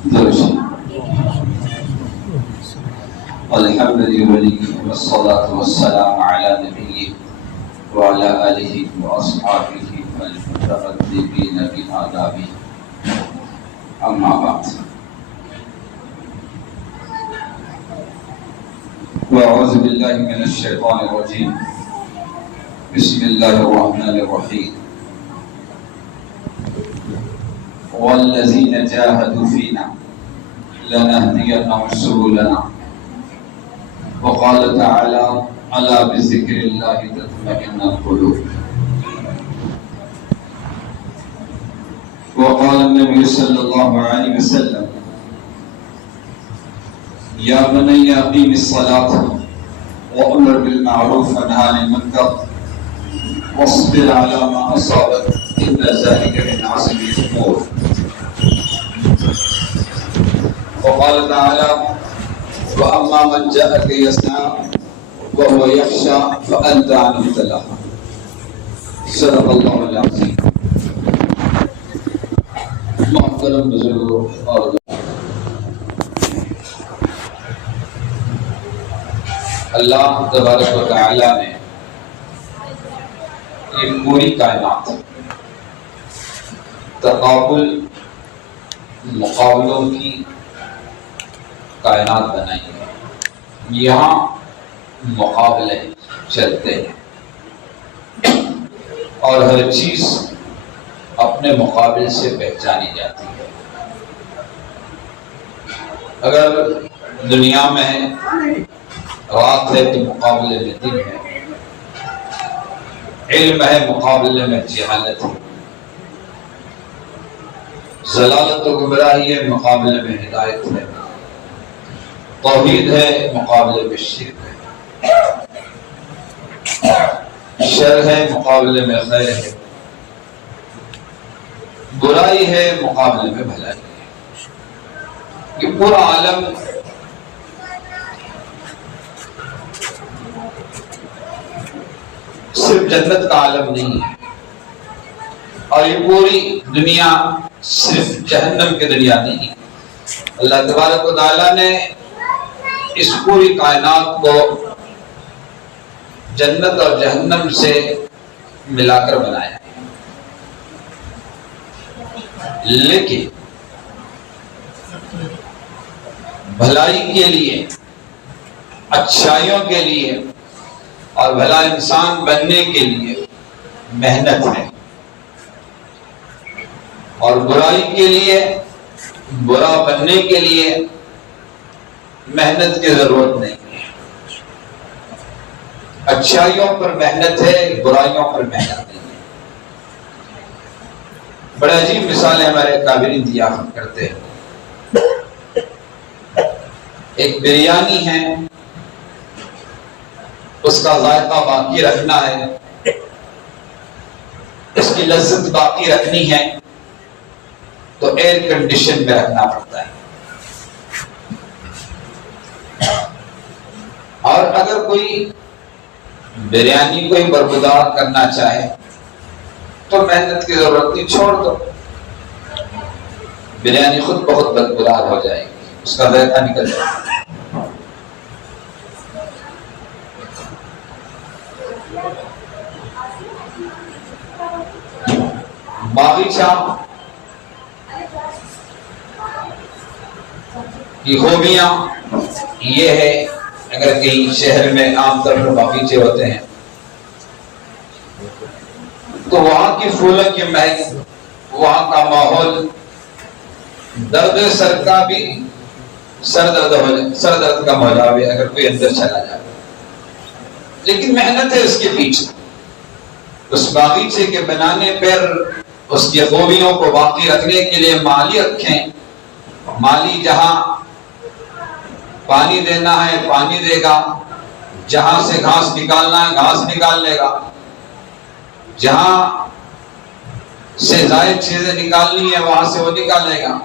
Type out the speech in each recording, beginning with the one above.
الحمد لله والصلاة والسلام على نبيه وعلى آله وأصحابه المتأدبين بآدابه أما بعد وأعوذ بالله من الشيطان الرجيم بسم الله الرحمن الرحيم والذين جاهدوا فينا لنهدينهم سبلنا وقال تعالى ألا بذكر الله تطمئن القلوب وقال النبي صلى الله عليه وسلم يا بني أقيم الصلاة وأمر بالمعروف ونهى عن المنكر واصبر على ما أصابك إن ذلك من عزم الأمور وقال تعالى وأما من جاءك يسعى وهو يخشى فأنت عنه تلاها صدق اللہ العظیم. محترم بزرگوں اور اللہ تبارک و تعالی نے یہ پوری کائنات تقابل مقابلوں کی کائنات بنائی ہے. یہاں مقابلے چلتے ہیں اور ہر چیز اپنے مقابل سے پہچانی جاتی ہے. اگر دنیا میں رات ہے تو مقابلے میں دن ہے، علم ہے مقابلے میں جہالت ہے، ضلالت و گمراہی ہے مقابلے میں ہدایت ہے، توحید ہے مقابلے میں شرک ہے، شر ہے مقابلے میں خیر ہے، برائی ہے مقابلے میں بھلائی ہے. یہ پورا عالم صرف جنت کا عالم نہیں ہے اور یہ پوری دنیا صرف جہنم کی دنیا نہیں ہے. اللہ تبارک و تعالیٰ نے اس پوری کائنات کو جنت اور جہنم سے ملا کر بنایا ہے. لیکن بھلائی کے لیے، اچھائیوں کے لیے اور بھلا انسان بننے کے لیے محنت ہے، اور برائی کے لیے، برا بننے کے لیے محنت کی ضرورت نہیں ہے. اچھائیوں پر محنت ہے، برائیوں پر محنت نہیں ہے. بڑے عجیب مثالیں ہمارے کابرین دیا کرتے ہیں. ایک بریانی ہے، اس کا ذائقہ باقی رکھنا ہے، اس کی لذت باقی رکھنی ہے تو ایئر کنڈیشن میں رکھنا پڑتا ہے. اور اگر کوئی بریانی کو ہی برقرار کرنا چاہے تو محنت کی ضرورت نہیں، چھوڑ دو، بریانی خود بہت برقرار ہو جائے گی، اس کا ذائقہ نکل جائے گا. باغیچہ کی خوبیاں یہ ہے، اگر کہیں شہر میں عام طور پر باغیچے ہوتے ہیں تو وہاں کی پھولوں کی مہک، وہاں کا ماحول، درد سر کا بھی سر درد کا موجہ بھی اگر کوئی اندر چلا جائے. لیکن محنت ہے اس کے پیچھے. اس باغیچے کے بنانے پر اس کی خوبیوں کو باقی رکھنے کے لیے مالی رکھیں. مالی جہاں پانی دینا ہے پانی دے گا، جہاں سے گھاس نکالنا ہے گھاس نکال لے گا، جہاں سے زائد چیزیں نکالنی ہے وہاں سے وہ نکالے گا.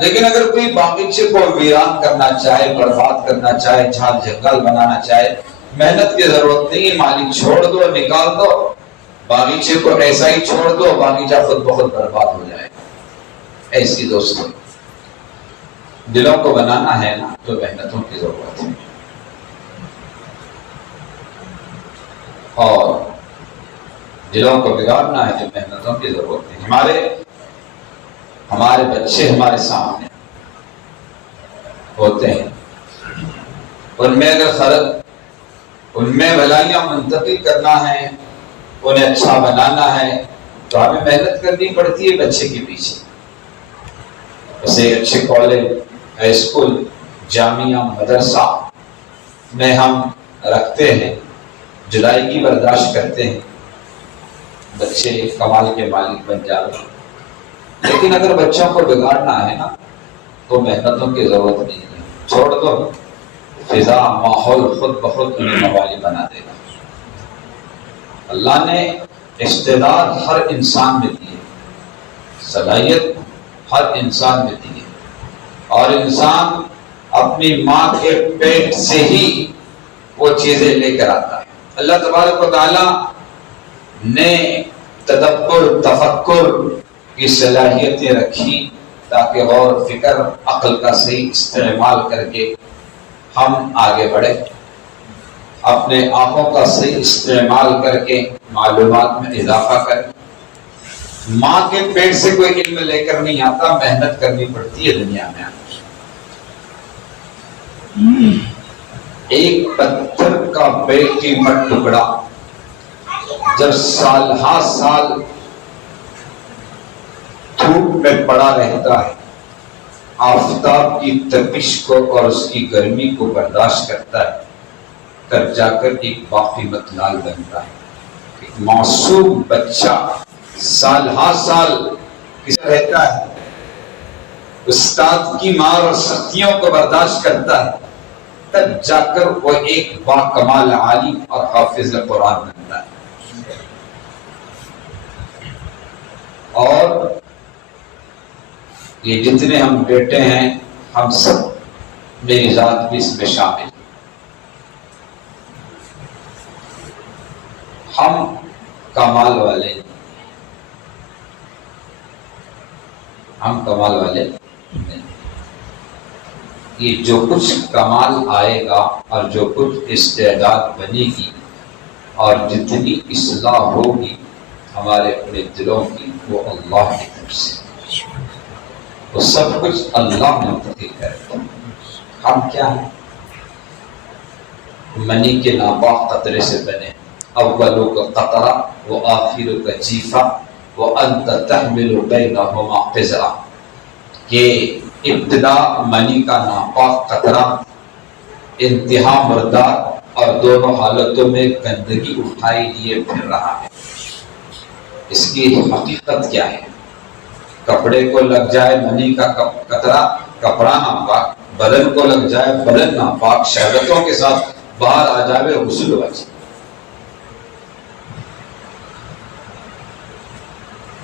لیکن اگر کوئی باغیچے کو ویران کرنا چاہے، برباد کرنا چاہے، جھاڑ جنگل بنانا چاہے، محنت کی ضرورت نہیں، مالی چھوڑ دو، نکال دو، باغیچے کو ایسا ہی چھوڑ دو، باغیچہ خود بخود برباد ہو جائے. ایسی دوستوں دلوں کو بنانا ہے نا تو محنتوں کی ضرورت ہے، اور دلوں کو بگاڑنا ہے تو محنتوں کی ضرورت ہے۔ ہمارے بچے ہمارے سامنے ہوتے ہیں، ان میں اگر ان میں بھلائیاں منتقل کرنا ہے، انہیں اچھا بنانا ہے تو ہمیں محنت کرنی پڑتی ہے بچے کے پیچھے۔ اسے اچھے کالج، ہائی اسکول، جامعہ، مدرسہ میں ہم رکھتے ہیں، جدائی کی برداشت کرتے ہیں، بچے کمال کے مالک بن جاتے ہیں۔ لیکن اگر بچوں کو بگاڑنا ہے نا تو محنتوں کی ضرورت نہیں ہے، چھوڑ دو، فضا ماحول خود بخود انہیں موالی بنا دے گا۔ اللہ نے استعداد ہر انسان میں دی ہے، صلاحیت ہر انسان میں دی ہے، اور انسان اپنی ماں کے پیٹ سے ہی وہ چیزیں لے کر آتا ہے۔ اللہ تبارک و تعالی نے تدبر، تفکر کی صلاحیتیں رکھی تاکہ غور و فکر، عقل کا صحیح استعمال کر کے ہم آگے بڑھیں، اپنے آنکھوں کا صحیح استعمال کر کے معلومات میں اضافہ کریں۔ ماں کے پیٹ سے کوئی علم لے کر نہیں آتا، محنت کرنی پڑتی ہے دنیا میں۔ ایک پتھر کا بے قیمت ٹکڑا جب سال ہا سال دھوپ میں پڑا رہتا ہے، آفتاب کی تپش کو اور اس کی گرمی کو برداشت کرتا ہے، تب جا کر ایک باقیمت لال بنتا ہے۔ ایک معصوم بچہ سال ہا سال رہتا ہے، استاد کی مار اور سختیوں کو برداشت کرتا ہے، تب جا کر وہ ایک باکمال عالم اور حافظ قرآن بنتا ہے۔ اور یہ جتنے ہم بیٹے ہیں، ہم سب، میری ذات بھی اس میں شامل، ہم کمال والے، ہم کمال والے نہیں۔ یہ جو کچھ کمال آئے گا اور جو کچھ استعداد بنے گی اور جتنی اصلاح ہوگی ہمارے اپنے دلوں کی، وہ اللہ کی طرف سے، وہ سب کچھ اللہ منتقل کرے گا۔ ہم کیا ہیں؟ منی کے ناپاک قطرے سے بنے، اولو کا قطرہ و آخر کا جیفہ وانت تحمل بینہما قزرا، کہ ابتدا منی کا ناپاک قطرہ، انتہا مردار، اور دونوں حالتوں میں گندگی اٹھائی لیے پھر رہا ہے۔ اس کی حقیقت کیا ہے؟ کپڑے کو لگ جائے منی کا قطرہ، کپڑا ناپاک، بدن کو لگ جائے بدن ناپاک، شہوتوں کے ساتھ باہر آ جائے غسل واجب۔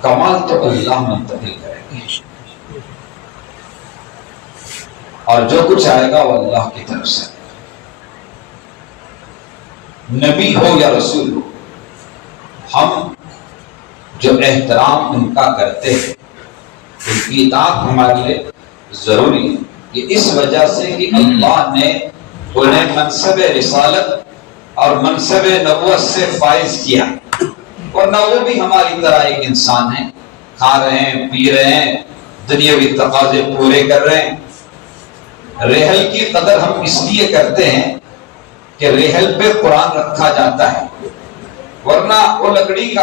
کمال تو اللہ منتقل کرے گی، اور جو کچھ آئے گا وہ اللہ کی طرف سے، نبی ہو یا رسول ہو۔ ہم جو احترام ان کا کرتے ہیں، ان کی اطاعت ہمارے لیے ضروری ہے، یہ اس وجہ سے کہ اللہ نے انہیں منصب رسالت اور منصب نبوت سے فائز کیا، ورنہ وہ بھی ہماری طرح ایک انسان ہے، کھا رہے ہیں، پی رہے ہیں، دنیاوی تقاضے پورے کر رہے ہیں۔ ریحل کی قدر ہم اس لیے کرتے ہیں کہ ریحل پہ قرآن رکھا جاتا ہے، ورنہ وہ لکڑی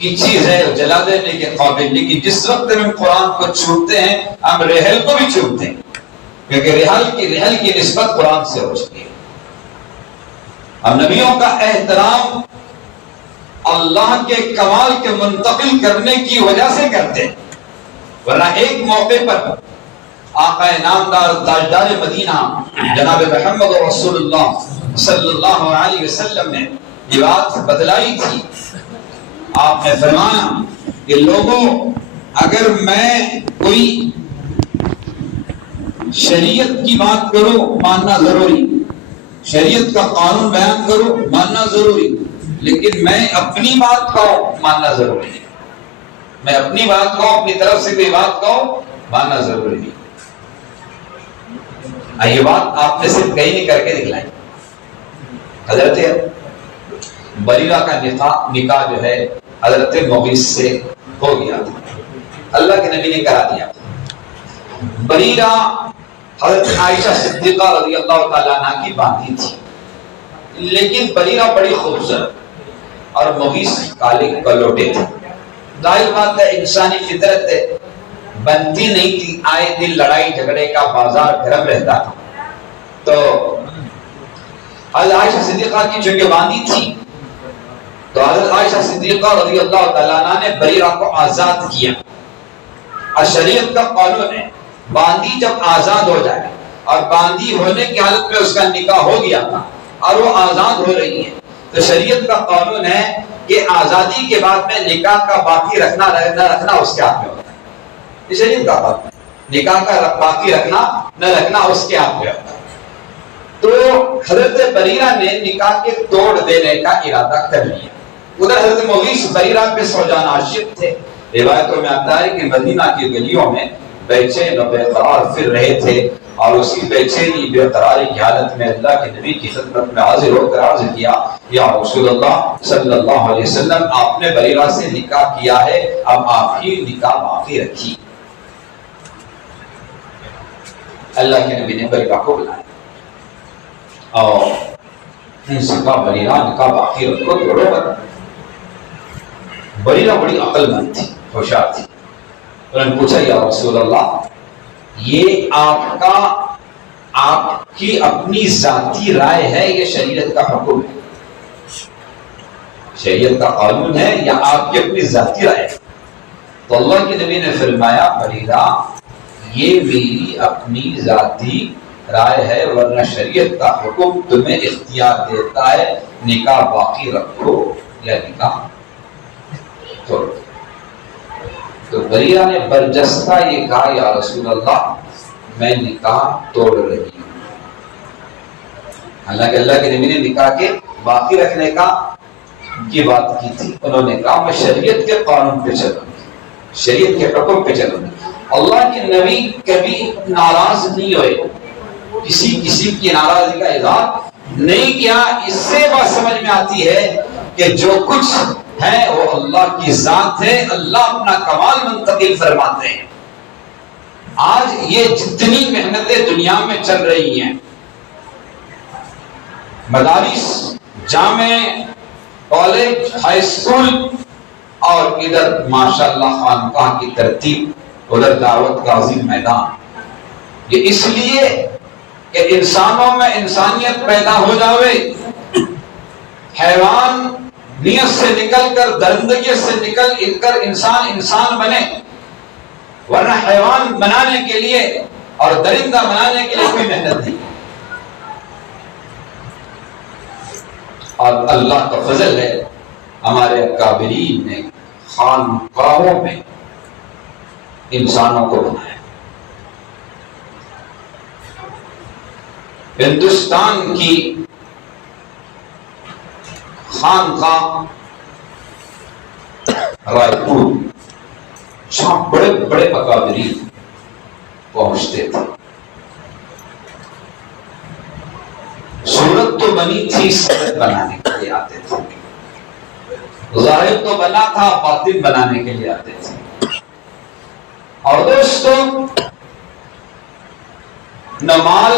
کی چیز ہے جلا دینے کے قابل، لیکن جس وقت ہم قرآن کو چھوتے ہیں ہم ریحل کو بھی چھوتے ہیں، کیونکہ ریحل کی نسبت قرآن سے ہو چکی ہے۔ ہم نبیوں کا احترام اللہ کے کمال کے منتقل کرنے کی وجہ سے کرتے ہیں، ورنہ ایک موقع پر آقا نامدار تاجدار مدینہ جناب محمد رسول اللہ صلی اللہ علیہ وسلم نے یہ بات بتلائی تھی۔ آپ نے فرمایا کہ لوگوں، اگر میں کوئی شریعت کی بات کروں ماننا ضروری، شریعت کا قانون بیان کروں ماننا ضروری، لیکن میں اپنی بات کہوں ماننا ضروری ہے، میں اپنی بات کہوں، اپنی طرف سے کوئی بات کہوں ماننا ضروری ہے۔ یہ بات آپ نے صرف کہیں نہیں کر کے دکھلائی. حضرت بریرہ کا نکاح جو ہے حضرت مغیث سے ہو گیا تھا. اللہ کے نبی نے کرا دیا. بریرہ حضرت عائشہ صدیقہ رضی اللہ تعالیٰ عنہ کی باندھی تھی، لیکن بریرہ بڑی خوبصورت اور مغیث کالے کلوٹے تھے. ظاہر بات ہے انسانی فطرت بنتی نہیں تھی، آئے دن لڑائی جھگڑے کا بازار گرم رہتا تھا. تو حضرت عائشہ صدیقہ کی چونکہ باندھی تھی تو حضرت عائشہ صدیقہ رضی اللہ تعالیٰ عنہ نے بریرہ کو آزاد کیا. اور شریعت کا قانون ہے باندھی جب آزاد ہو جائے، اور باندھی ہونے کی حالت میں اس کا نکاح ہو گیا تھا اور وہ آزاد ہو رہی ہے، تو شریعت کا قانون ہے کہ آزادی کے بعد میں نکاح کا باقی رکھنا نہ رکھنا اس کے ہاتھ میں ہوتا ہے. یہ شریعت کا قانون ہے، نکاح کا باقی رکھنا نہ رکھنا اس کے ہاتھ میں ہوتا ہے. تو حضرت بریرہ نے نکاح کے توڑ دینے کا ارادہ کر لیا. ادھر حضرت مغیث بریرہ پہ سوجان عاشق تھے. روایتوں میں آتا ہے کہ مدینہ کی گلیوں میں بے چین و بے قرار پھر رہے تھے، اور اسی بے چینی بے قراری کی حالت میں اللہ کے نبی کی خدمت میں حاضر ہو کر عرض کیا، یا رسول اللہ صلی اللہ علیہ وسلم، آپ نے بریرہ سے نکاح کیا ہے، اب آپ ہی نکاح باقی رکھی. اللہ کے نبی نے بریرہ کو بلایا اور ان سے کہا بریرہ نکاح باقی رکھو، توڑو مت. بریرہ بڑی عقل مند تھی، ہوشیار تھی. انہوں نے پوچھا، یا رسول اللہ، یہ آپ کی اپنی ذاتی رائے ہے یا شریعت کا حکم ہے؟ شریعت کا قانون ہے یا آپ کی اپنی ذاتی رائے ہے؟ تو اللہ کے نبی نے فرمایا، بریرہ یہ میری اپنی ذاتی رائے ہے، ورنہ شریعت کا حکم تمہیں اختیار دیتا ہے نکاح باقی رکھو یا نکاح توڑو. تو بریرہ نے برجستہ یہ کہا، یا رسول اللہ، میں نکاح توڑ رہی ہوں. حالانکہ اللہ کے نبی نے نکاح کے باقی رکھنے کا کی بات کی تھی. انہوں نے کہا میں شریعت کے قانون پہ چلوں گی، شریعت کے حکم پہ چلوں گی. اللہ کے نبی کبھی ناراض نہیں ہوئے، کسی کی ناراضگی کا اظہار نہیں کیا. اس سے بات سمجھ میں آتی ہے کہ جو کچھ ہے وہ اللہ کی ذات ہے، اللہ اپنا کمال منتقل فرماتے ہیں. آج یہ جتنی محنتیں دنیا میں چل رہی ہیں، مدارس، جامع، کالج، ہائی اسکول، اور ادھر ماشاءاللہ خانقاہ کی ترتیب، ادھر دعوت کا عظیم میدان، یہ اس لیے کہ انسانوں میں انسانیت پیدا ہو جاوے. حیوان نیت سے نکل کر، درندگی سے نکل کر انسان بنے، ورنہ حیوان بنانے کے لیے اور درندہ بنانے کے لیے کوئی محنت نہیں. اور اللہ کا فضل ہے، ہمارے اکابرین نے خانقاہوں میں انسانوں کو بنایا. ہندوستان کی خانقاہ رائے پور، جہاں بڑے بڑے اکابرین پہنچتے تھے. صورت تو بنی تھی، صورت بنانے کے لیے آتے تھے. ظاہر تو بنا تھا، باطن بنانے کے لیے آتے تھے. اور دوستو، نہ مال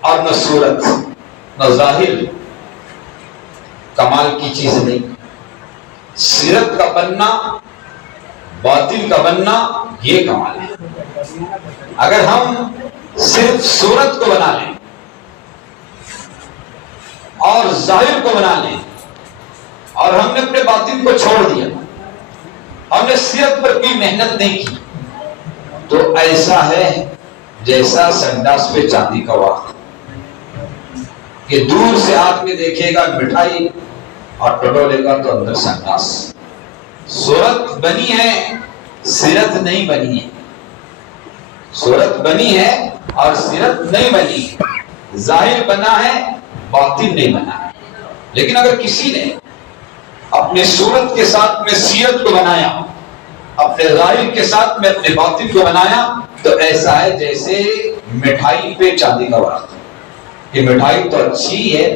اور نہ صورت، نہ ظاہر کمال کی چیز نہیں. سیرت کا بننا، باطن کا بننا، یہ کمال ہے. اگر ہم صرف صورت کو بنا لیں اور ظاہر کو بنا لیں اور ہم نے اپنے باطن کو چھوڑ دیا، ہم نے سیرت پر کوئی محنت نہیں کی، تو ایسا ہے جیسا سنڈاس پہ چاندی کا واقعہ کہ دور سے آدمی دیکھے گا مٹھائی اور ٹٹولے گا تو اندر سنڈاس. صورت بنی ہے، سیرت نہیں بنی ہے. صورت بنی ہے اور سیرت نہیں بنی ہے. ظاہر بنا ہے، باطن نہیں بنا ہے. لیکن اگر کسی نے اپنے صورت کے ساتھ میں سیرت کو بنایا، اپنے ظاہر کے ساتھ میں اپنے باطن کو بنایا، تو ایسا ہے جیسے مٹھائی پہ چاندی کا ورق، کہ مٹھائی تو اچھی ہے،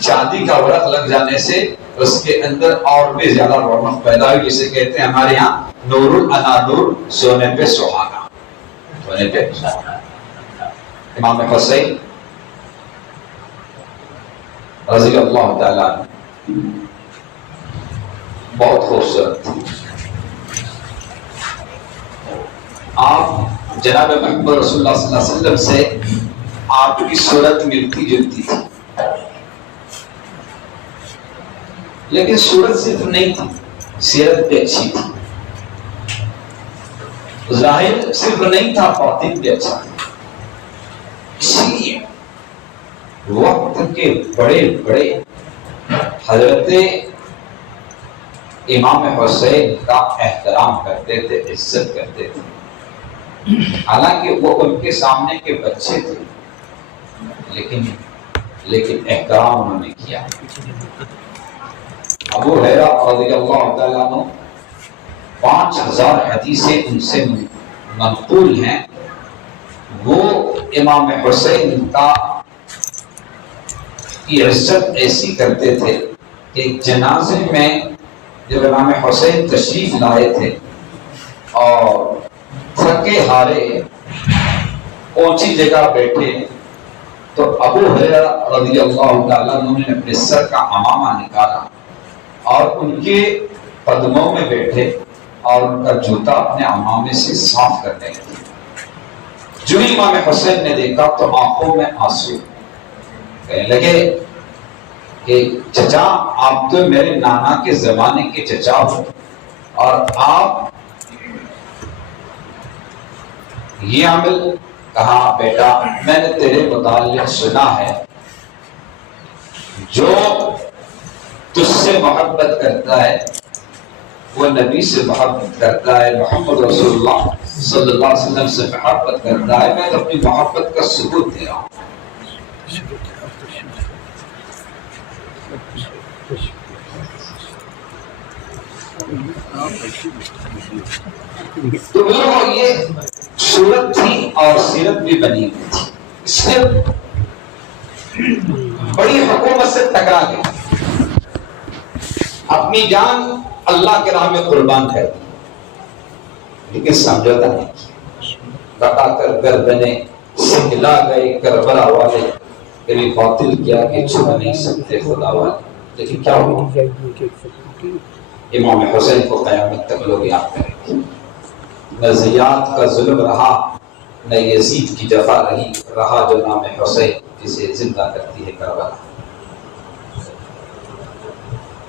چاندی کا ورق لگ جانے سے اس کے اندر اور بھی زیادہ رونق پیدا ہوئی، جسے کہتے ہیں ہمارے یہاں نور الانور، سونے پہ سہاگا، سونے پہ سہاگا۔ امام حسین رضی اللہ تعالیٰ بہت خوبصورت تھے۔ آپ جناب محمد رسول اللہ صلی اللہ علیہ وسلم سے آپ کی صورت ملتی جلتی تھی، لیکن صورت صرف نہیں تھی، سیرت بھی اچھی تھی، ظاہر صرف نہیں تھا، باطن بھی اچھا تھا۔ اسی لیے وقت کے بڑے بڑے حضرت امام حسین کا احترام کرتے تھے، عزت کرتے تھے، حالانکہ وہ ان کے سامنے کے بچے تھے، لیکن احترام انہوں نے کیا۔ ابو ہریرہ رضی اللہ تعالیٰ عنہ 5000 حدیثیں ان سے منقول ہیں، وہ امام حسین کا کی عزت ایسی کرتے تھے کہ جنازے میں جب امام حسین تشریف لائے تھے اور تھکے ہارے اونچی جگہ بیٹھے، تو ابو ہریرہ رضی اللہ تعالیٰ عنہ نے اپنے سر کا عمامہ نکالا اور ان کے قدموں میں بیٹھے اور ان کا جوتا اپنے عمامے سے صاف کرنے لگے۔ جو امام حسین نے دیکھا تو آنکھوں میں آنسو، کہنے لگے کہ چچا آپ تو میرے نانا کے زمانے کے چچا ہو، اور آپ یہ عمل، کہا بیٹا میں نے تیرے متعلق سنا ہے، جو تجھ سے محبت کرتا ہے وہ نبی سے محبت کرتا ہے، محمد رسول اللہ صلی اللہ علیہ وسلم سے محبت کرتا ہے، میں تو اپنی محبت کا ثبوت دے رہا ہوں۔ تو لوگوں یہ صورت تھی اور سیرت بھی بنی ہوئی تھی، اس نے بڑی حکومت سے ٹکرا گئی، اپنی جان اللہ کے راہ میں قربان کر دی، لیکن سمجھوتا نہیں کیا، بتا کر گردنیں سکھلا گئے کربلا والے، کبھی باطل کیا کہ چھپا نہیں سکتے خدا والے، لیکن کیا ہوا؟ امام حسین کو قیامت تک لوگ یاد کریں گے۔ نہ زیاد کا ظلم رہا، نہ یزید کی جفا رہا جو نام حسین جسے زندہ کرتی ہے کربلا۔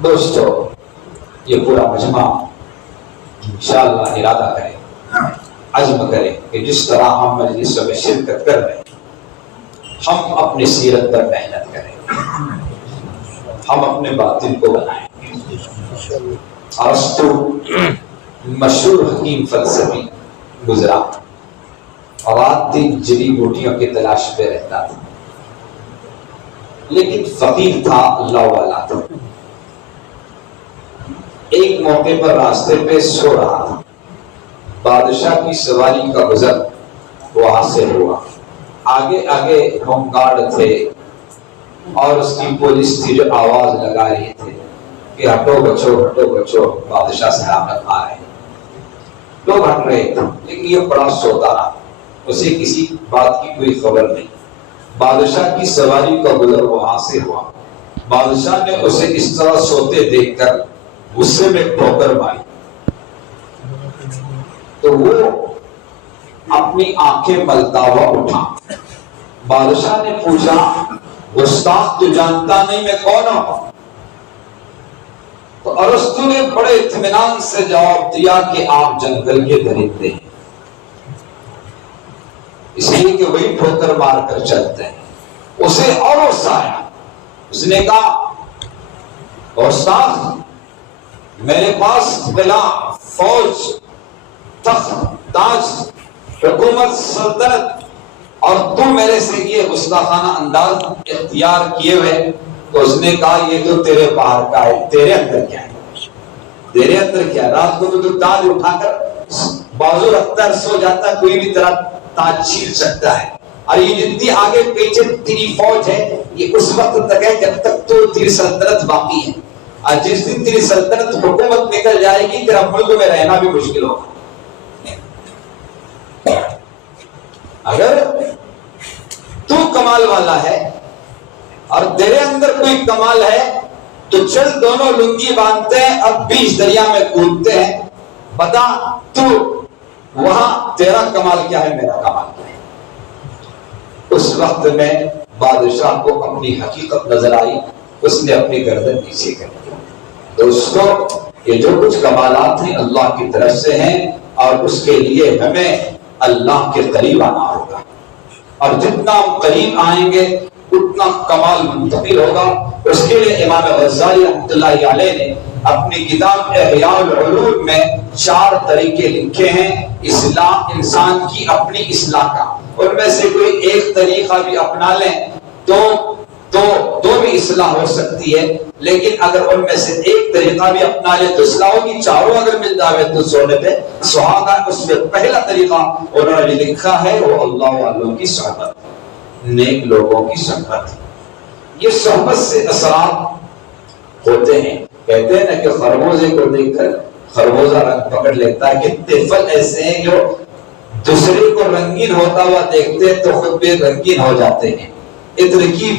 دوستو یہ پورا مجمع انشاءاللہ ارادہ کرے، عزم کرے کہ جس طرح ہم مجلسوں میں شرکت کر رہے ہیں، ہم اپنی سیرت پر محنت کریں، ہم اپنے باطن کو بنائیں۔ ارسطو مشہور حکیم فلسفی گزرا، رات دن جڑی بوٹیوں کی تلاش پہ رہتا تھا، لیکن فقیر تھا، اللہ والا تھا۔ ایک موقع پر راستے پہ سو رہا تھا، بادشاہ کی سواری کا گزر وہاں سے ہوا، آگے آگے ہوم گارڈ تھے اور اس کی پولیس تھی جو آواز لگا رہی تھے کہ ہٹو بچو ہٹو بچو، بادشاہ سلامت آ رہے ہیں۔ لوگ ہٹ رہے تھے، لیکن یہ بڑا سوتا رہا، اسے کسی بات کی کوئی خبر نہیں۔ بادشاہ کی سواری کا گزر وہاں سے ہوا، بادشاہ نے اسے اس طرح سوتے دیکھ کر غصے میں ٹھوکر ماری، تو وہ اپنی آنکھیں ملتا ہوا اٹھا۔ بادشاہ نے پوچھا گستاخ تو جانتا نہیں میں کون ہوں؟ تو ارسطو نے بڑے اطمینان سے جواب دیا کہ آپ جنگل کے درندے ہیں، اس لیے کہ وہی ٹھوکر مار کر چلتے ہیں۔ اسے اور غصہ آیا، اس نے کہا گستاخ میرے پاس بلا فوج، تخت، تاج، حکومت، سلطنت، اور تم میرے سے یہ گستاخانہ انداز اختیار کیے ہوئے۔ تو اس نے کہا یہ تو تیرے باہر کا ہے، تیرے اندر کیا ہے؟ تیرے اندر کیا؟ رات کو تو تاج اٹھا کر بازو رکھتا ہے، سو جاتا ہے، کوئی بھی طرح تاج چھین سکتا ہے، اور یہ جتنی آگے پیچھے تیری فوج ہے یہ اس وقت تک ہے جب تک تو تیری سلطنت باقی ہے، اور جس دن تیری سلطنت حکومت نکل جائے گی تیرا ملک میں رہنا بھی مشکل ہوگا۔ اگر تو کمال والا ہے اور تیرے اندر کوئی کمال ہے تو چل دونوں لنگی باندھتے ہیں، اب بیچ دریا میں کودتے ہیں، بتا تو وہاں تیرا کمال کیا ہے، میرا کمال کیا ہے۔ اس وقت میں بادشاہ کو اپنی حقیقت نظر آئی، اس نے اپنی گردن نیچے کر دی۔ دوستو یہ جو کچھ کمالات ہیں اللہ کی طرف سے ہیں، اور اس کے لیے ہمیں اللہ کے قریب آنا ہوگا، اور جتنا ہم قریب آئیں گے اتنا کمال منتقل ہوگا۔ اس کے لیے امام غزالی رحمۃ اللہ علیہ نے اپنی کتاب احیاء العلوم میں 4 طریقے لکھے ہیں اصلاح انسان کی اپنی اصلاح کا۔ ان میں سے کوئی ایک طریقہ بھی اپنا لیں تو بھی اصلاح ہو سکتی ہے، لیکن اگر ان میں سے ایک طریقہ بھی اپنا لیں تو اصلاح ہوگی۔ چاروں اگر مل جائے تو سونے پہ سہاگا۔ اس میں پہلا طریقہ انہوں نے لکھا ہے وہ اللہ والوں کی صحبت، نیک لوگوں کی صحبت۔ یہ صحبت سے اثرات ہوتے ہیں، کہتے ہیں نا کہ خربوزے کو دیکھ کر خربوزہ رنگ پکڑ لیتا ہے، کتنے پھل ایسے ہیں جو دوسرے کو رنگین ہوتا ہوا دیکھتے ہیں تو خود بھی رنگین ہو جاتے ہیں۔ عطر کی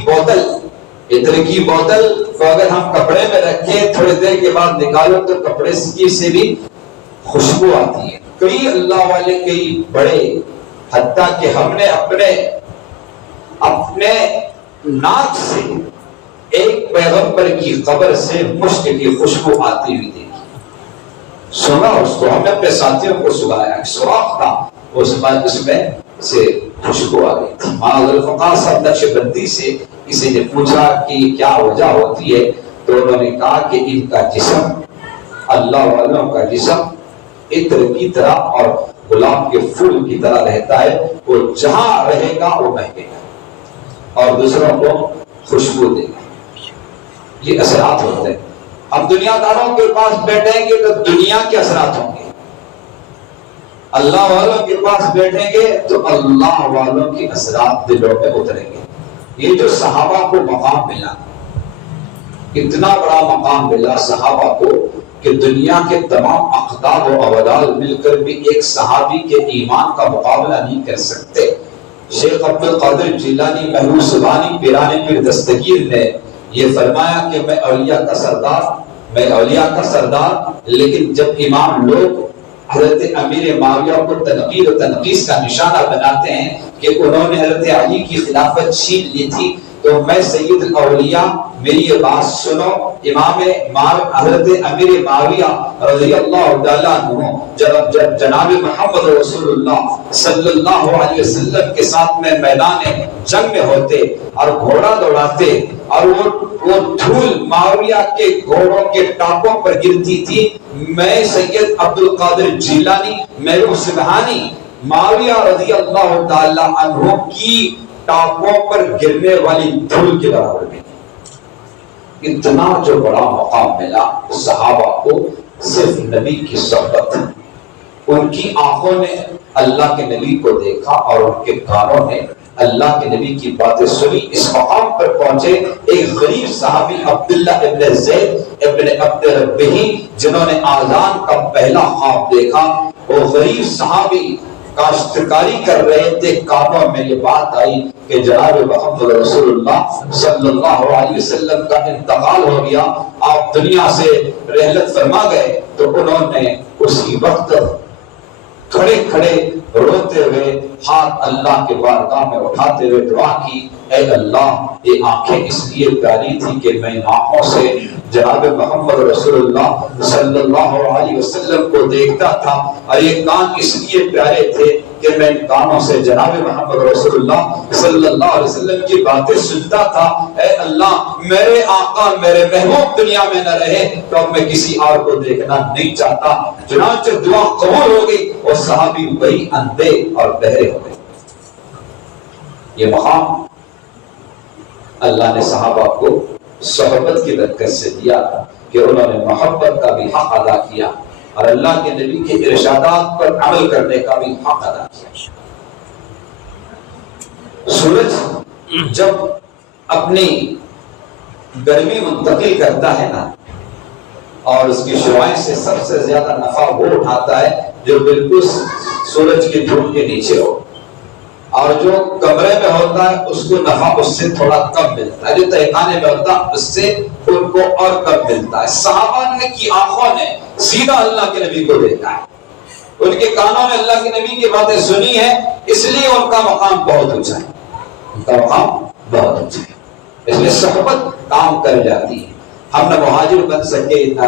بوتل کو اگر ہم کپڑے میں رکھیں تھوڑی دیر کے بعد نکالو تو کپڑے سے بھی خوشبو آتی ہے۔ کئی اللہ والے کئی بڑے، حتیٰ کہ ہم نے اپنے ناک سے ایک پیغمبر کی قبر سے مشک کی خوشبو آتی ہوئی دیکھی، سنا اس کو، ہم نے اپنے ساتھیوں کو سنایا، سوراخ تھا اس میں سے خوشبو آ گئی تھی۔ مولانا ذوالفقار صاحب نقشبندی سے کسی نے پوچھا کہ کیا وجہ ہوتی ہے تو انہوں نے کہا کہ ان کا جسم، اللہ والوں کا جسم عطر کی طرح اور گلاب کے پھول کی طرح رہتا ہے، وہ جہاں رہے گا وہ مہکے گا اور دوسروں کو خوشبو دے گا۔ یہ اثرات ہوتے ہیں۔ اب دنیا داروں کے پاس بیٹھیں گے تو دنیا کے اثرات ہوں گے، اللہ والوں کے پاس بیٹھیں گے تو اللہ والوں کے اثرات دلوں پہ اتریں گے۔ یہ جو صحابہ کو مقام ملا، اتنا بڑا مقام ملا صحابہ کو کہ دنیا کے تمام اقدار و اولاد مل کر بھی ایک صحابی کے ایمان کا مقابلہ نہیں کر سکتے۔ شیخ عبد القادر جیلانی محبوب سبحانی پیران پیر دستگیر نے یہ فرمایا کہ میں اولیاء کا سردار، لیکن جب امام لوگ حضرت امیر معاویہ کو تنقید و تنقیص کا نشانہ بناتے ہیں کہ انہوں نے حضرت علی کی خلافت چھین لی تھی، تو میں سید الاولیاء میری یہ بات سنو، امام حضرت امیر معاویہ رضی اللہ تعالیٰ عنہ جب جناب محمد رسول اللہ صلی اللہ علیہ وسلم کے ساتھ میں میدان جنگ میں ہوتے اور گھوڑا دوڑاتے اور وہ دھول معاویہ کے گھوڑوں کے ٹاپوں پر گرتی تھی، میں سید عبد القادر جیلانی محبوب سبحانی معاویہ رضی اللہ تعالیٰ عنہ کی ٹاپوں پر گرنے والی دھول کے برابر میں۔ اتنا جو بڑا مقام ملا صحابہ کو صرف نبی کی صحبت، ان کی آنکھوں نے اللہ کے نبی کو دیکھا اور ان کے کانوں نے اللہ کے نبی کی باتیں سنی۔ اس مقام پر پہنچے ایک غریب صحابی عبداللہ ابن زید ابن عبد ربہ، جنہوں نے آذان کا پہلا خواب دیکھا۔ وہ غریب صحابی کاشتکاری کر رہے تھے، کانوں میں یہ بات آئی کہ جناب محمد رسول اللہ صلی اللہ علیہ وسلم کا انتقال ہو گیا، آپ دنیا سے رحلت فرما گئے۔ تو انہوں نے اسی وقت کھڑے کھڑے روتے ہوئے ہاتھ اللہ کے بارگاہ میں اٹھاتے ہوئے دعا کی، اے اللہ یہ آنکھیں اس لیے پیاری تھی کہ میں ان آنکھوں سے جناب محمد رسول اللہ صلی اللہ علیہ وسلم کو دیکھتا تھا، اور یہ کان اس لیے پیارے تھے کہ میں ان کانوں سے جناب محمد رسول اللہ صلی اللہ علیہ وسلم کی باتیں سنتا تھا۔ اے اللہ میرے آقا میرے محبوب دنیا میں نہ رہے تو اب میں کسی اور کو دیکھنا نہیں چاہتا۔ چنانچہ دعا قبول ہو گئی اور صحابی وہی اندھے اور بہرے ہو گئے۔ یہ مقام اللہ نے صحابہ کو صحبت کی برکت سے دیا کہ انہوں نے محبت کا بھی حق ادا کیا اور اللہ کے نبی کے ارشادات پر عمل کرنے کا بھی حق ادا کیا۔ سورج جب اپنی گرمی منتقل کرتا ہے نا، اور اس کی شعاعیں سے سب سے زیادہ نفع وہ اٹھاتا ہے جو بالکل سورج کی دھوپ کے نیچے ہو، اور جو کمرے میں ہوتا ہے اس کو نفع اس سے تھوڑا کم ملتا ہے، جو تہخانے میں ہوتا ہے اس سے ان کو اور کم ملتا ہے۔ صحابہ کی آنکھوں نے سیدھا اللہ کے نبی کو دیکھا ہے، ان کے کانوں نے اللہ کے نبی کی باتیں سنی ہیں، اس لیے ان کا مقام بہت اونچا ہے، ان کا مقام بہت اونچا ہے۔ اس لیے صحبت کام کر جاتی ہے۔ ہم نہ مہاجر بن سکے نہ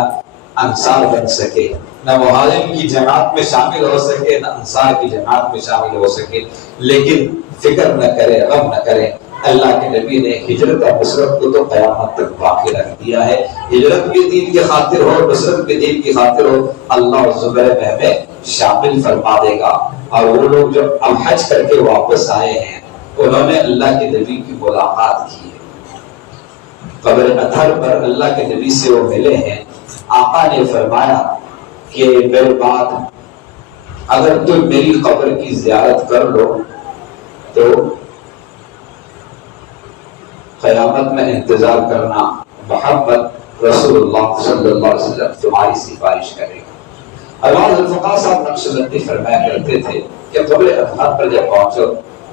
انصار بن سکے، نہ مہاجر کی جماعت میں شامل ہو سکے نہ انصار کی جماعت میں شامل ہو سکے، لیکن فکر نہ کرے، غم نہ کرے، اللہ کے نبی نے ہجرت اور نصرت کو تو قیامت تک باقی رکھ دیا ہے۔ ہجرت بھی دین کی خاطر ہو، نصرت بھی دین کی خاطر ہو، اللہ زبر میں ہمیں شامل فرما دے گا۔ اور وہ لوگ جو اب حج کر کے واپس آئے ہیں انہوں نے اللہ کے نبی کی ملاقات کی ہے، قبر اطہر پر اللہ کے نبی سے وہ ملے ہیں۔ آقا نے فرمایا کہ میرے بعد اگر تم میری قبر کی زیارت کر لو تو قیامت میں انتظار کرنا، محمد رسول اللہ صلی اللہ علیہ وسلم تمہاری سفارش کرے گا۔ علامہ الفقاہ صاحب نقشبندی فرمایا کرتے تھے کہ قبر اطہر پر جب پہنچو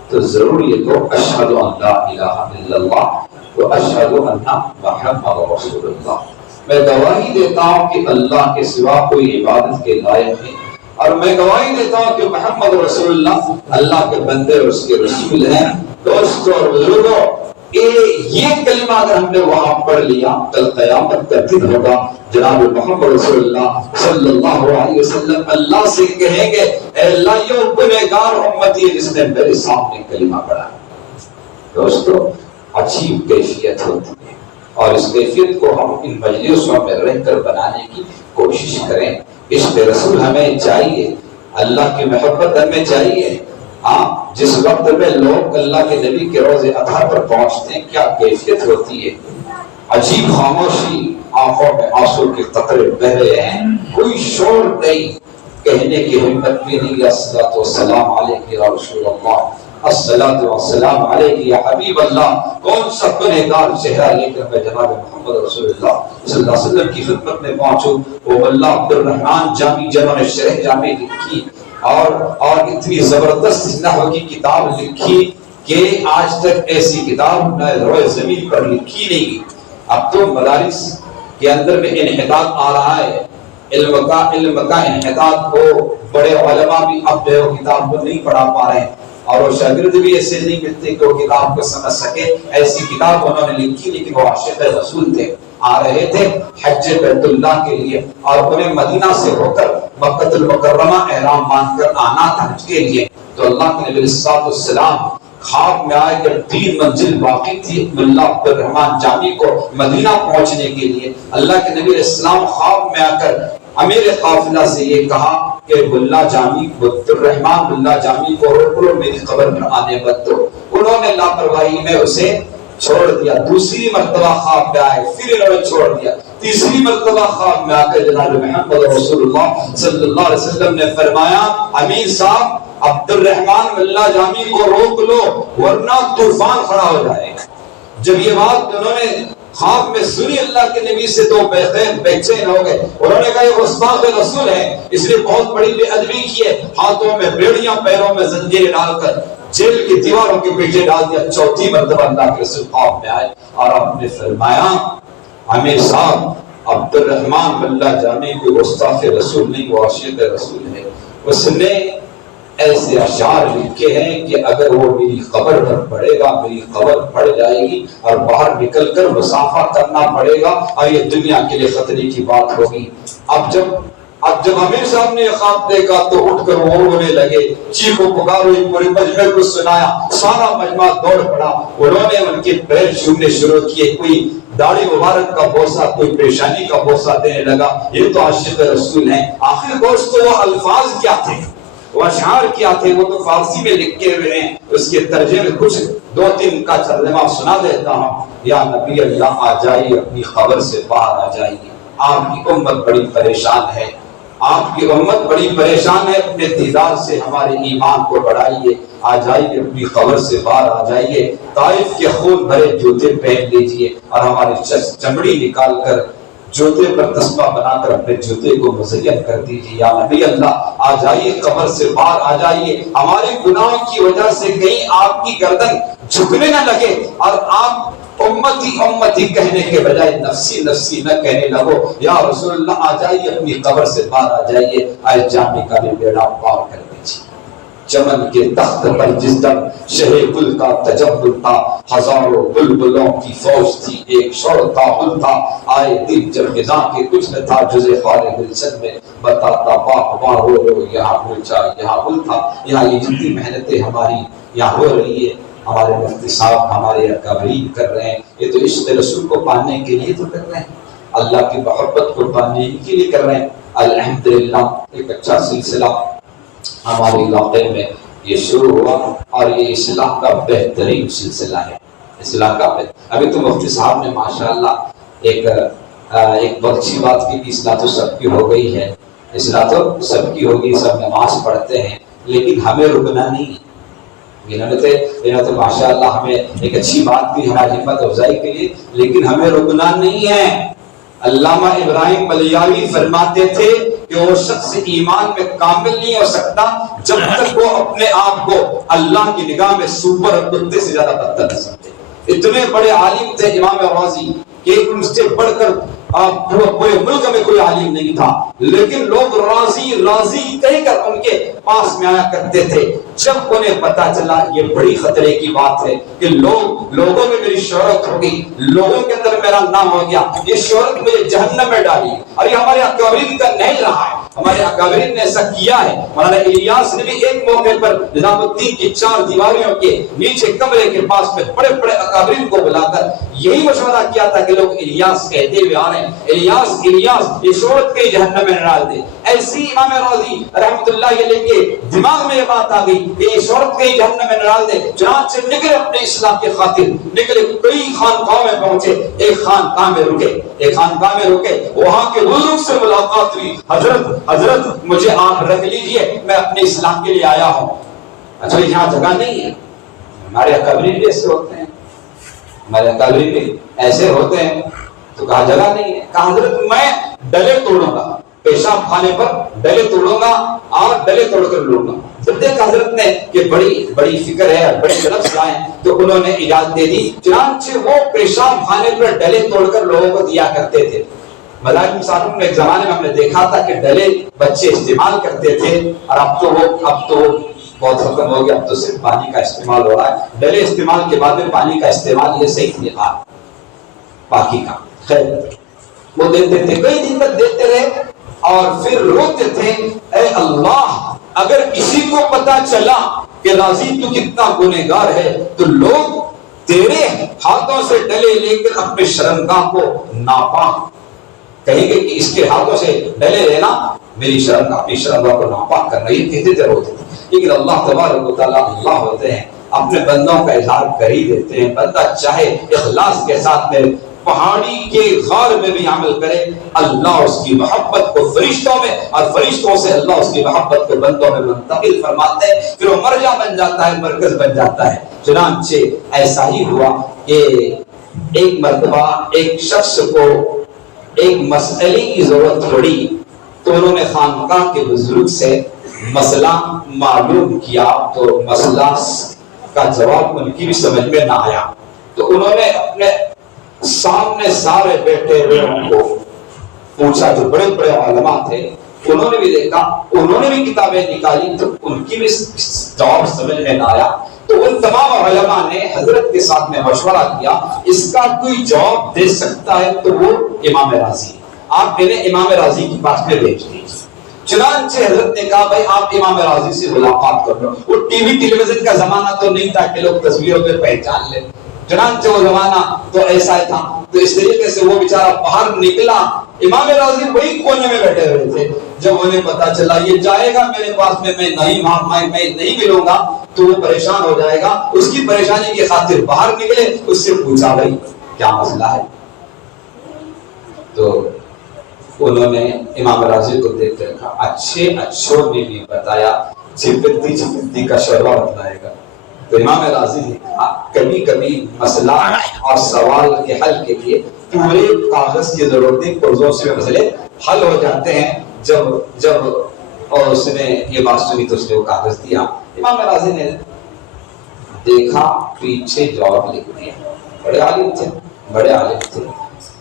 تو ضرور یہ تو اشہد ان لا الہ الا اللہ و اشہد ان محمد رسول اللہ، میں گواہی دیتا ہوں کہ اللہ کے سوا کوئی عبادت کے لائق نہیں، اور میں گواہی دیتا ہوں کہ محمد رسول اللہ اللہ کے بندے اور اس کے رسول ہیں۔ دوستو اور بزرگوں، یہ کلمہ اگر ہم نے وہاں پڑھ لیا، کل قیامت کا دن ہوگا، جناب محمد رسول اللہ صلی اللہ علیہ وسلم اللہ سے کہیں گے اے اللہ یہ گنہگار امتی ہے جس نے میرے سامنے کلمہ پڑھا۔ دوستو عجیب کیفیت ہوتی ہے، اور اس کیفیت کو ہم ان مجلسوں میں رہ کر بنانے کی کوشش کریں۔ عشق رسول ہمیں چاہیے، اللہ کی محبت ہمیں چاہیے۔ جس وقت میں لوگ اللہ کے نبی کے روضے اطہر پر پہنچتے ہیں کیا کیفیت ہوتی ہے، عجیب خاموشی، آنکھوں میں آنسو کے قطرے بہ رہے ہیں، کوئی شور نہیں، کہنے کی ہمت بھی نہیں، الصلاۃ والسلام علیک یا رسول اللہ، الصلاۃ والسلام علیک یا حبیب اللہ۔ کون سا گنہگار چہرہ لے کر میں جناب محمد رسول اللہ صلی اللہ علیہ وسلم کی خدمت میں پہنچوں۔ وہ اللہ عبد الرحمن جامی جنہوں نے شرح جامی لکھی اور اتنی زبردست نحو کی کتاب لکھی کہ آج تک ایسی کتاب نہ روئے زمین پر لکھی نہیں۔ اب تو مدارس کے اندر میں انحطاط آ رہا ہے، علم کا انحطاط ہو، بڑے علماء بھی اب جو کتاب کو نہیں پڑھا پا رہے ہیں، اور وہ شاگرد بھی ایسے نہیں ملتے کہ وہ کتاب کو سمجھ سکے۔ ایسی کتاب انہوں نے لکھی، لیکن وہ عاشق رسول تھے، آ رہے تھے حج بیت اللہ کے لیے، اور انہیں مدینہ سے ہو کر مکہ المکرمہ احرام باندھ کر آنا تھا حج کے لیے۔ تو اللہ کے نبی صلی اللہ علیہ وسلم خواب میں آئے کہ 3 منزل باقی تھی ملا عبد الرحمن جامی کو مدینہ پہنچنے کے لیے۔ اللہ کے نبی علیہ السلام خواب میں آ کر امیر قافلہ سے یہ کہا کہ ملا جامی عبد الرحمن ملا جامی کو روک لو، میری قبر پر آنے مت دو۔ انہوں نے لاپرواہی میں اسے چھوڑ دیا۔ دوسری مرتبہ خواب میں آئے، پھر انہوں نے چھوڑ دیا۔ تیسری مرتبہ خواب میں آ کر جناب محمد رسول اللہ صلی اللہ علیہ وسلم نے فرمایا امیر صاحب عبد الرحمن ملا جامی کو روک لو ورنہ طوفان کھڑا ہو جائے گا۔ جب یہ بات انہوں نے خواب میں سنی اللہ کے نبی سے تو بے چین ہو گئے۔ انہوں نے کہا یہ گستاخ رسول ہے، اس نے بہت بڑی بے ادبی کی ہے، ہاتھوں میں بیڑیاں پیروں میں زنجیریں ڈال کر جیل کی دیواروں کے پیچھے ڈال دیا۔ چوتھی مرتبہ اللہ کے رسول خواب میں آئے اور آپ نے فرمایا امیر صاحب عبد الرحمن ملا جامی کو گستاخ رسول نہیں، وہ عاشق رسول ہے۔ اس نے ایسے اشعار لکھے ہیں کہ اگر وہ میری قبر پر پڑے گا میری قبر پڑ جائے گی اور باہر نکل کر مسافہ کرنا پڑے گا اور یہ دنیا کے لیے خطرے کی بات ہوگی۔ اب جب امیر صاحب نے خواب دیکھا تو اٹھ کر وہ رونے لگے، چیخو پکارو پورے مجمع کو سنایا، سارا مجمع دوڑ پڑا۔ انہوں نے ان کے پیر چھونے شروع کیے، کوئی داڑھی مبارک کا بوسہ، کوئی پیشانی کا بوسہ دینے لگا، یہ تو عاشق رسول ہیں۔ آخر دوستو وہ الفاظ کیا تھے، وہ اشعار کیا تھے، وہ تو فارسی میں لکھے ہوئے ہیں، اس کے ترجمے کچھ 2-3 کا ترجمہ سنا دیتا ہوں۔ یا نبی اللہ آ جائیے، اپنی قبر سے باہر آ جائیے، آپ کی امت بڑی پریشان ہے، آپ کی امت بڑی پریشان ہے، اپنے دیدار سے ہمارے ایمان کو بڑھائیے، آ جائیے اپنی قبر سے باہر آ جائیے، طائف کے خون بھرے جوتے پہن لیجئے اور ہماری چمڑی نکال کر جوتے پر تسبہ بنا کر اپنے جوتے کو مزین کر دیجیے۔ یا نبی اللہ آ جائیے، قبر سے باہر آ جائیے، ہمارے گناہوں کی وجہ سے کہیں آپ کی گردن جھکنے نہ لگے اور آپ امتی امتی کہنے کے بجائے نفسی نفسی نہ کہنے لگو۔ یا رسول اللہ آ جائیے، اپنی قبر سے باہر آ جائیے، آئے جانے کا بھی بیڑا پار کر دیجیے۔ چمن کے تخت پر جس دم شہ گل کا تجمل تھا، ہزاروں بلبلوں کی فوج تھی، ایک شور طاحل تھا، آئے دن جب خزاں کے کچھ نہ تھا جز خال گلشن میں، بتاتا باغ باغ ہو رو یہاں گلچا یہاں گل تھا۔ یہاں یہ جتنی محنتیں ہماری یہاں ہو رہی ہے، ہمارے مفتی صاحب ہمارے اکابرین کر رہے ہیں، یہ تو عشق رسول کو پانے کے لیے تو کر رہے ہیں، اللہ کی محبت کو پانے کے لیے کر رہے ہیں۔ الحمدللہ ایک اچھا سلسلہ ہمارے علاقے میں یہ شروع ہوا اور یہ اصلاح کا بہترین سلسلہ ہے، اصلاح کا ابھی تو مفتی صاحب نے ماشاءاللہ ایک بہت اچھی بات کی کہ اصلاح تو سب کی ہو گئی ہے، اصلاح تو سب کی ہوگی، سب نماز پڑھتے ہیں، لیکن ہمیں رکنا نہیں ہے۔ انہوں نے ماشاءاللہ ہمیں ایک اچھی بات کی ہماری ہمت افزائی کے لیے، لیکن ہمیں رکنا نہیں ہے۔ علامہ ابراہیم بلیاوی فرماتے تھے کہ وہ شخص ایمان میں کامل نہیں ہو سکتا جب تک وہ اپنے آپ کو اللہ کی نگاہ میں سوپر اور کتے سے زیادہ بدتر نہ سمجھے۔ اتنے بڑے عالم تھے امام رازی کہ ان سے بڑھ کر پورے ملک میں کوئی عالم نہیں تھا، لیکن لوگ راضی کہہ کر ان کے پاس میں آیا کرتے تھے۔ جب انہیں پتا چلا یہ بڑی خطرے کی بات ہے کہ لوگوں میں میری شہرت ہوگی، لوگوں کے اندر میرا نام ہو گیا، یہ شہرت مجھے جہنم میں ڈالی، اور یہ ہمارے اکابرین کا نہیں رہا ہے، ہمارے اکابرین نے ایسا کیا ہے۔ مولانا الیاس نے بھی ایک موقع پر نظام الدین کی 4 دیواریوں کے نیچے کمرے کے پاس میں بڑے بڑے اکابرین کو بلا کر یہی مشورہ کیا تھا کہ لوگ الیاس کہتے ہوئے آ رہے ہیں، الیاس یہ شہرت کے جہنم میں ڈال دے۔ ایسی امام راضی رحمت اللہ علیہ کے دماغ میں یہ بات آ گئی کہ یہ شہرت کے جہنم میں ڈال دے، چنانچہ نکلے اپنے اصلاح کی خاطر، نکلے کئی خانقاہوں میں پہنچے، ایک خانقاہ میں رکے، وہاں کے بزرگ سے ملاقات ہوئی، حضرت مجھے آپ رکھ لیجئے، میں اپنے اصلاح کے لیے آیا ہوں۔ اچھا یہاں جگہ نہیں ہے، ہمارے اکابرین بھی ایسے ہوتے ہیں، ہمارے اکابرین بھی ایسے ہوتے ہیں، تو کہا جگہ نہیں ہے، کہا حضرت میں ڈلے توڑوں گا، پیشاب کھانے پر ڈلے توڑوں گا اور ڈلے توڑ کر لوں گا۔ جب دیکھا حضرت نے کہ بڑی فکر ہے، بڑی طرف سے آئے، تو انہوں نے اجازت دے دی، چنانچہ وہ پیشاب کھانے پر ڈلے توڑ کر لوگوں کو دیا کرتے تھے۔ مذاہب مسافر میں ایک زمانے میں ہم نے دیکھا تھا کہ ڈلے بچے استعمال کرتے تھے، اور اب تو بہت ختم ہو گیا، اب تو صرف پانی کا استعمال ہو رہا ہے۔ ڈلے استعمال کے بعد میں پانی کا استعمال یہ صحیح طریقہ باقی کا خیر وہ دیتے تھے، کئی دن تک دیتے رہے اور پھر روتے تھے، اے اللہ اگر کسی کو پتا چلا کہ راضی تو کتنا گنہگار ہے تو لوگ تیرے ہاتھوں سے ڈلے لے کر اپنے شرمگاہ کو ناپاک کہیں گے کہ اس کے ہاتھوں سے ڈلے لینا میری شرمگاہ، اپنی شرمگاہ کو ناپاک کرنا، یہ کہتے تھے روتے تھے۔ لیکن اللہ تبارک و تعالیٰ اللہ ہوتے ہیں، اپنے بندوں کا اظہار کر ہی دیتے ہیں۔ بندہ چاہے اخلاص کے ساتھ میں پہاڑی کے غار میں بھی عمل کرے، اللہ اس کی محبت کو فرشتوں میں اور فرشتوں سے اللہ اس کی محبت کو بندوں میں منتقل فرماتے ہیں، پھر وہ مرجع بن جاتا ہے، مرکز بن جاتا ہے۔ چنانچہ ایسا ہی ہوا کہ ایک مرتبہ ایک شخص کو ایک مسئلے کی ضرورت پڑی، تو انہوں نے خانقاہ کے بزرگ سے مسئلہ معلوم کیا، تو مسئلہ کا جواب ان کی بھی سمجھ میں نہ آیا، تو انہوں نے اپنے سامنے سارے بیٹھے ہوئے ان کو پوچھا، جو بڑے بڑے علماء تھے انہوں نے بھی دیکھا، انہوں نے بھی کتابیں نکالی، تو ان کی بھی جواب سمجھ میں نہ آیا، تو ان تمام علماء نے حضرت کے ساتھ میں مشورہ کیا، اس کا کوئی جواب دے سکتا ہے تو وہ امام راضی، آپ انہیں امام راضی کی پاس میں بھیج دیجیے۔ چنانچہ حضرت نے کہا بھائی آپ امام راضی سے ملاقات کر لو۔ وہ ٹی وی ٹیلی ویژن کا زمانہ تو نہیں تھا کہ لوگ تصویروں پہ پہچان لیں، چنانچہ وہ زمانہ تو ایسا ہی تھا، تو اس طریقے سے وہ بیچارہ باہر نکلا، امام راضی وہی کونے میں بیٹھے ہوئے تھے۔ جب انہیں پتا چلا یہ جائے گا میرے پاس میں میں نہیں ملوں گا تو وہ پریشان ہو جائے گا، اس کی پریشانی کی خاطر باہر نکلے، اس سے پوچھا بھائی کیا مسئلہ ہے، تو انہوں نے امام راضی کو دیکھ کر کہا اچھے اچھوں نے بھی بتایا چپتی چپتی کا شوربہ بتلائے گا. تو امام راضی نے کہا کبھی کبھی مسئلہ اور سوال کے حل کے لیے پورے کاغذ کی ضرورت نہیں، پرزوں سے مسئلے حل ہو جاتے ہیں. جب اور اس نے یہ بات سنی تو اس نے وہ کاغذ دیا. امام راضی نے دیکھا پیچھے جواب لکھ دیا. بڑے عالم تھے.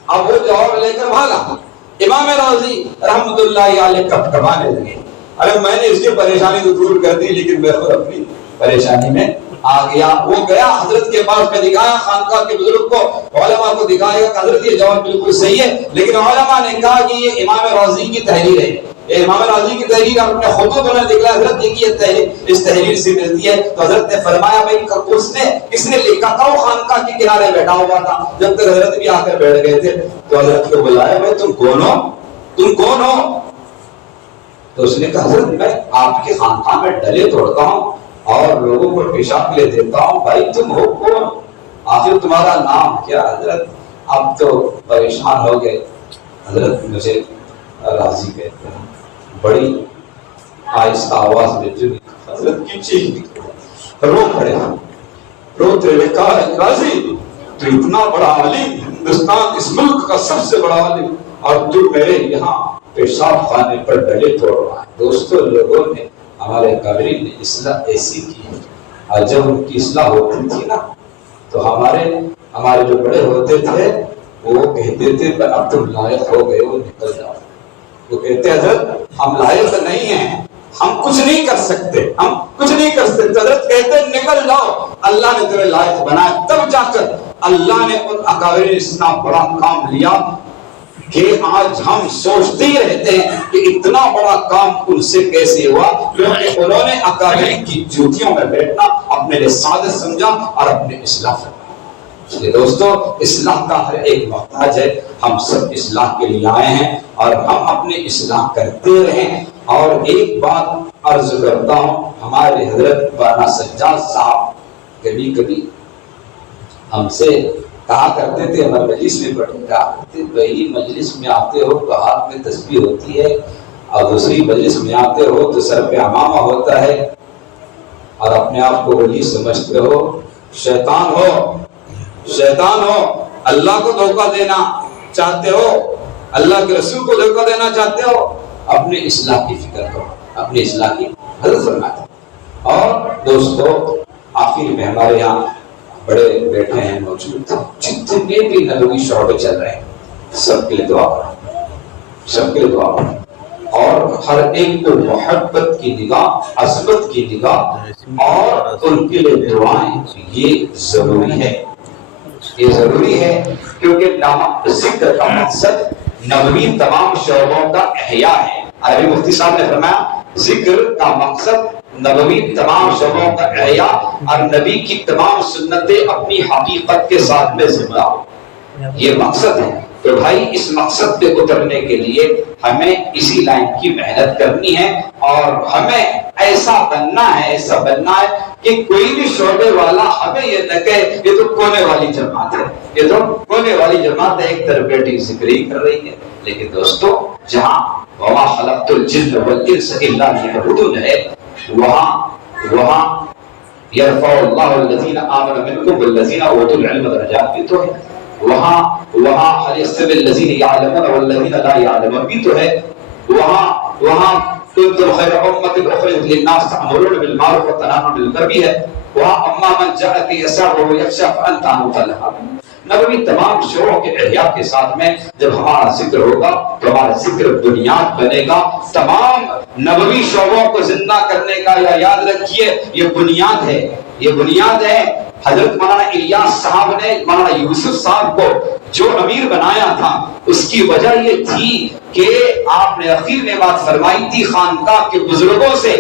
اب وہ جواب لے کر بھاگا. امام راضی رحمت اللہ علیہ کپکپانے لگے. ارے میں نے اس کی پریشانی تو دور کر دی لیکن میں خود اپنی پریشانی میں آ گیا. وہ گیا حضرت کے پاس میں دکھایا خانقاہ کے بزرگ کو، علماء کو دکھایا کہ حضرت یہ جواب بالکل صحیح ہے. لیکن علماء نے کہا کہ یہ امام راضی کی تحریر ہے. یہ امام راضی کی تحریر اپنے خطوط انہوں نے دکھایا حضرت یہ تحریر اس تحریر سے ملتی ہے. تو حضرت نے فرمایا بھائی کس نے لکھا تھا؟ وہ خانقاہ کے کنارے بیٹھا ہوا تھا. جب تک حضرت بھی آ کر بیٹھ گئے تھے تو حضرت کو بلایا بھائی تم کون ہو؟ تو اس نے کہا حضرت میں آپ کے خانقاہ میں ڈلے توڑتا ہوں اور لوگوں کو پیشاب لے دیتا ہوں. بھائی تم ہو کون؟ آخر تمہارا نام کیا؟ حضرت اب تو پریشان ہو گئے. حضرت مجھے راضی کہتے ہیں. بڑی آہستہ آواز میں جو حضرت کی چیخ رو پڑے روتے ہوئے کہا راضی تو اتنا بڑا عالم، ہندوستان اس ملک کا سب سے بڑا عالم، اور تو میرے یہاں پیشاب خانے پر ڈلے توڑ رہا ہے. دوستو لوگوں نے ہمارے قبری نے اصلاح ایسی کی ہے، اور جب ان کی اصلاح ہوتی تھی نا تو ہمارے جو بڑے ہوتے تھے وہ کہتے تھے پر اب تم لائق ہو گئے ہو نکل جاؤ. وہ کہتے حضرت ہم لائق نہیں ہیں، ہم کچھ نہیں کر سکتے. حضرت کہتے نکل جاؤ، اللہ نے تمہیں لائق بنایا. تب جا کر اللہ نے ان اکابر نے اتنا بڑا کام لیا کہ آج ہم سوچتے ہی رہتے ہیں کہ اتنا بڑا کام ان سے کیسے ہوا، کیونکہ انہوں نے اکابر کی جوتیوں میں بیٹھنا اپنے لیے سعادت سمجھا اور اپنے اصلاح فرمایا. اس لیے دوستو اصلاح کا ہر ایک محتاج ہے. ہم سب اصلاح کے لیے آئے ہیں اور ہم اپنے اصلاح کرتے رہیں. اور ایک بات عرض کرتا ہوں، ہمارے حضرت مولانا سجاد صاحب کبھی ہم سے کہا کرتے تھے، ہمارے مجلس میں پڑھتے کہا کرتے پہلی مجلس میں آتے ہو تو ہاتھ میں تسبیح ہوتی ہے اور دوسری مجلس میں آتے ہو تو سر پہ عمامہ ہوتا ہے اور اپنے آپ کو ولی سمجھتے ہو. شیطان ہو، اللہ کو دھوکہ دینا چاہتے ہو، اللہ کے رسول کو دھوکہ دینا چاہتے ہو. اپنے اصلاح کی فکر کرو، اپنے اصلاح کی حضرت فرماتے. اور دوستو آخر میں ہمارے یہاں بڑے بیٹھے ہیں موجود، جتنے بھی نبوی شعبے چل رہے ہیں سب کے لیے دعا کرو، اور ہر ایک کو محبت کی نگاہ، عظمت کی نگاہ اور ان کے لیے دعائیں. یہ ضروری ہے کیونکہ ذکر کا مقصد نبوی تمام شعبوں کا احیاء ہے. عربی مفتی صاحب نے فرمایا ذکر کا مقصد نبوی تمام شعبوں کا احیاء اور نبی کی تمام سنتیں اپنی حقیقت کے ساتھ میں زندہ ہو. یہ مقصد ہے. تو بھائی اس مقصد پہ اترنے کے لیے ہمیں اسی لائن کی محنت کرنی ہے اور ہمیں ایسا بننا ہے کہ کوئی بھی شعبے والا ہمیں یہ نہ کہے یہ تو کونے والی جماعت ہے، ایک طرف بیٹھی ذکر ہی کر رہی ہے. لیکن دوستو جہاں وما خلقت الجن والانس الا ليعبدون ہے، وہاں یرفع اللہ الذین آمنوا منکم والذین اوتوا العلم درجات بھی تو ہے. وہاں هل يستوي الذين يعلمون والذين لا يعلمون بھی تو ہے. وہاں کنتم خیر امة اخرجت للناس تأمرون بالمعروف وتنهون بالمنکر بھی ہے. وہاں اما من جاء يسعى ويخشى فأنت عنه تلهى. نبوی تمام شعبوں کے احیاء کے ساتھ میں جب ہمارا ذکر ہوگا تو ہمارا ذکر بنیاد بنے گا تمام نبوی شعبوں کو زندہ کرنے کا. یاد رکھیے یہ بنیاد ہے. حضرت مولانا الیاس صاحب نے مولانا یوسف صاحب کو جو امیر بنایا تھا اس کی وجہ یہ تھی کہ آپ نے اخیر میں بات فرمائی تھی خانقاہ کے بزرگوں سے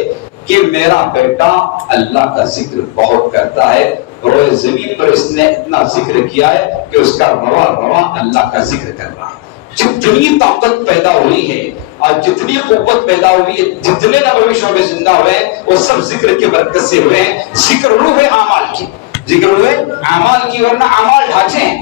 کہ میرا بیٹا اللہ کا ذکر بہت کرتا ہے. روئے زمین پر اس نے اتنا ذکر کیا ہے کہ اس کا رواں اللہ کا ذکر کر رہا ہے. جتنی طاقت پیدا ہوئی ہے اور جتنی قوت پیدا ہوئی ہے، جتنے نبوی شعبے زندہ ہوئے ہیں وہ سب ذکر کی برکت سے ہوئے ہیں. ذکر روح اعمال کی، ورنہ اعمال ڈھانچے ہیں.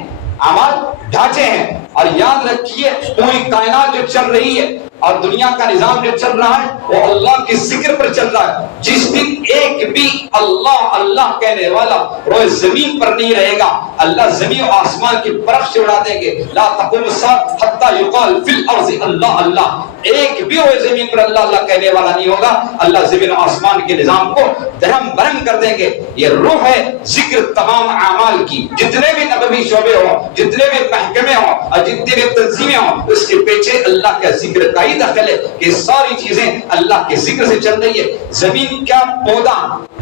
ڈھانچے ہیں. اور یاد رکھیے پوری کائنات جو چل رہی ہے اور دنیا کا نظام جو چل رہا ہے وہ اللہ کے ذکر پر چل رہا ہے. جس دن ایک بھی اللہ اللہ کہنے والا روئے زمین پر نہیں رہے گا اللہ زمین و آسمان کی برف سے اڑا دیں گے. لا تقوم الساعة حتى يقال في الارض اللہ اللہ. ایک بھی روئے زمین پر اللہ اللہ کہنے والا نہیں ہوگا. اللہ زمین و آسمان کے نظام کو درہم برہم کر دیں گے. یہ روح ہے ذکر تمام اعمال کی. جتنے بھی نبوی شعبے ہوں, جتنے بھی محکمے ہوں اور جتنے بھی تنظیمیں ہوں, اس کے پیچھے اللہ کا ذکر کا ہی دخل ہے کہ ساری چیزیں اللہ کے ذکر سے چل رہی ہے. زمین کا پودا,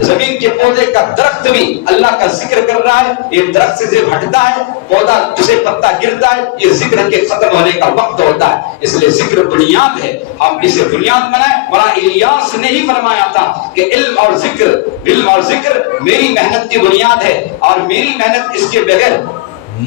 زمین کے پودے کا درخت بھی اللہ کا ذکر کر رہا ہے. یہ درخت سے جب ہٹتا ہے پودا جسے پتا گرتا ہے یہ ذکر کے ختم ہونے کا وقت ہوتا ہے. اس لیے ذکر بنیاد ہے, ہم اسے بنیاد بنائیں. مولانا الیاس نے ہی فرمایا تھا کہ علم اور ذکر میری محنت کی بنیاد ہے اور میری محنت اس کے بغیر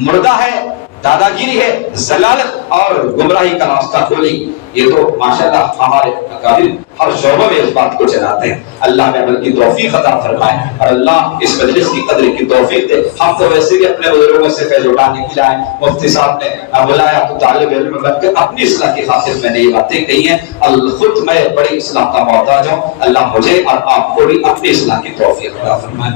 مردہ ہے, دادا گیری ہے, ضلالت اور گمراہی کا راستہ کھولے گی. یہ تو ماشاءاللہ ہمارے اکابر ہر شعبہ میں اس بات کو چلاتے ہیں. اللہ نے عمل کی توفیق عطا فرمائے اور اللہ اس مجلس کی قدر کی توفیق دے. ہم تو ویسے بھی اپنے بزرگوں سے فیض اٹھانے کے لیے آئے. مفتی صاحب نے بلایا تو طالب علم بن کر اپنی اصلاح کی خاطر میں نے یہ باتیں کہی ہیں. خود میں بڑی اصلاح کا محتاج ہوں. اللہ مجھے اور آپ کو بھی اپنی اصلاح کی توفیق عطا فرمائے.